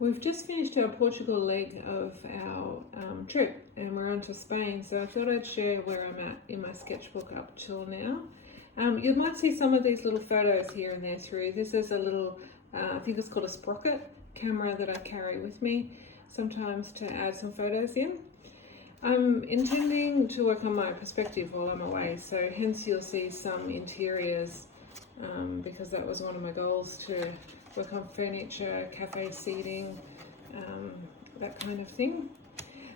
We've just finished our Portugal leg of our trip and we're on to Spain, so I thought I'd share where I'm at in my sketchbook up till now. You might see some of these little photos here and there through. This is a little, I think it's called a Sprocket camera that I carry with me sometimes to add some photos in. I'm intending to work on my perspective while I'm away, so hence you'll see some interiors because that was one of my goals, to work on furniture, cafe seating, that kind of thing.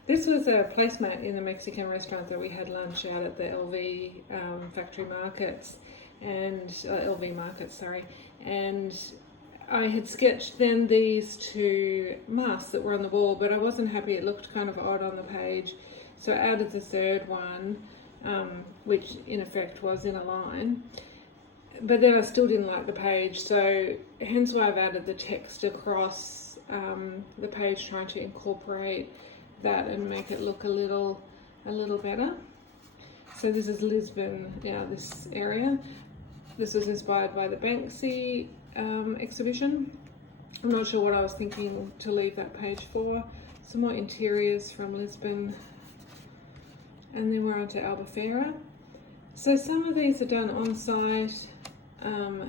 This was a placemat in the Mexican restaurant that we had lunch out at the LV factory markets, and LV markets, sorry, and I had sketched then these two masks that were on the wall, but I wasn't happy. It looked kind of odd on the page, so I added the third one, which in effect was in a line. But then I still didn't like the page, so hence why I've added the text across the page, trying to incorporate that and make it look a little better. So this is Lisbon, this area. This was inspired by the Banksy exhibition. I'm not sure what I was thinking to leave that page for. Some more interiors from Lisbon, and then we're on to Albufeira. So some of these are done on site,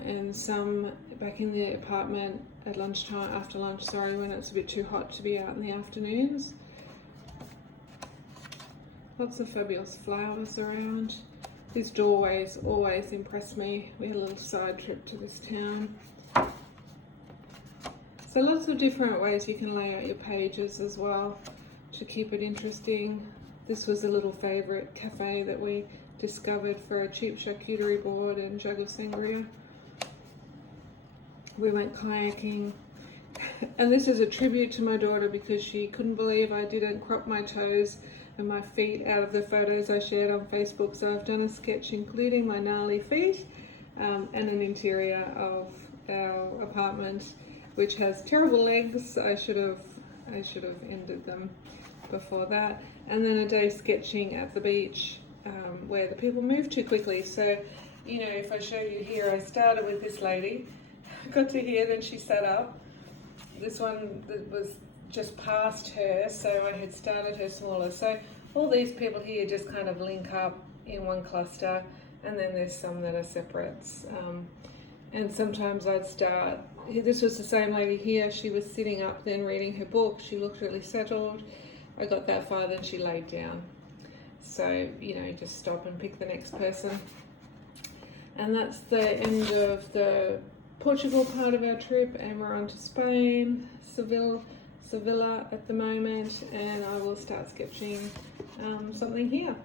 and some back in the apartment at lunchtime, after lunch, when it's a bit too hot to be out in the afternoons. Lots of fabulous flowers around. These doorways always impress me. We had a little side trip to this town. So lots of different ways you can lay out your pages as well to keep it interesting. This was a little favourite cafe that we discovered for a cheap charcuterie board and jug of sangria. We went kayaking, and this is a tribute to my daughter because she couldn't believe I didn't crop my toes and my feet out of the photos I shared on Facebook. So I've done a sketch including my gnarly feet and an interior of our apartment, which has terrible legs. I should have ended them before that. And then a day sketching at the beach where the people move too quickly. So, if I show you here, I started with this lady, got to here, then she sat up. This one that was just past her, so I had started her smaller. So all these people here just kind of link up in one cluster, and then there's some that are separates. And sometimes I'd start, this was the same lady here, she was sitting up then reading her book, she looked really settled. I got that far, then she laid down. So, just stop and pick the next person. And that's the end of the Portugal part of our trip, and we're on to Spain, Sevilla at the moment, and I will start sketching something here.